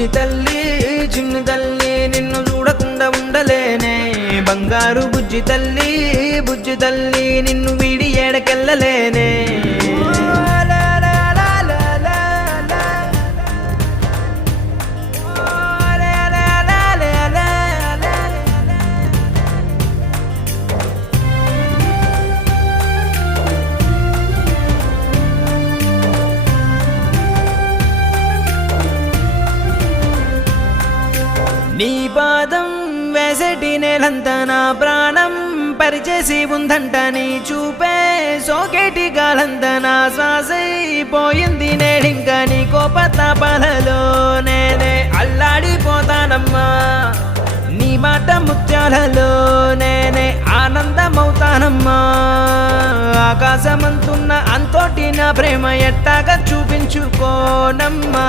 చిన్ని తల్లి నిన్ను చూడకుండా ఉండలేనే, బంగారు బుజ్జి తల్లి నిన్ను వీడి ఏడకెళ్ళలేనే. నీ పాదం వేసటి నేలంతా నా ప్రాణం పరిచేసి ఉందంట, నీ చూపే సోకేటి గాలంతా నా శ్వాసైపోయింది నేడింకా. నీ కోపతాపాలలో నేనే అల్లాడిపోతానమ్మా, నీ మాట ముత్యాలలో నేనే ఆనందమవుతానమ్మా. ఆకాశమంతున్న అంతోటి నా ప్రేమ ఎట్టాగా చూపించుకోనమ్మా.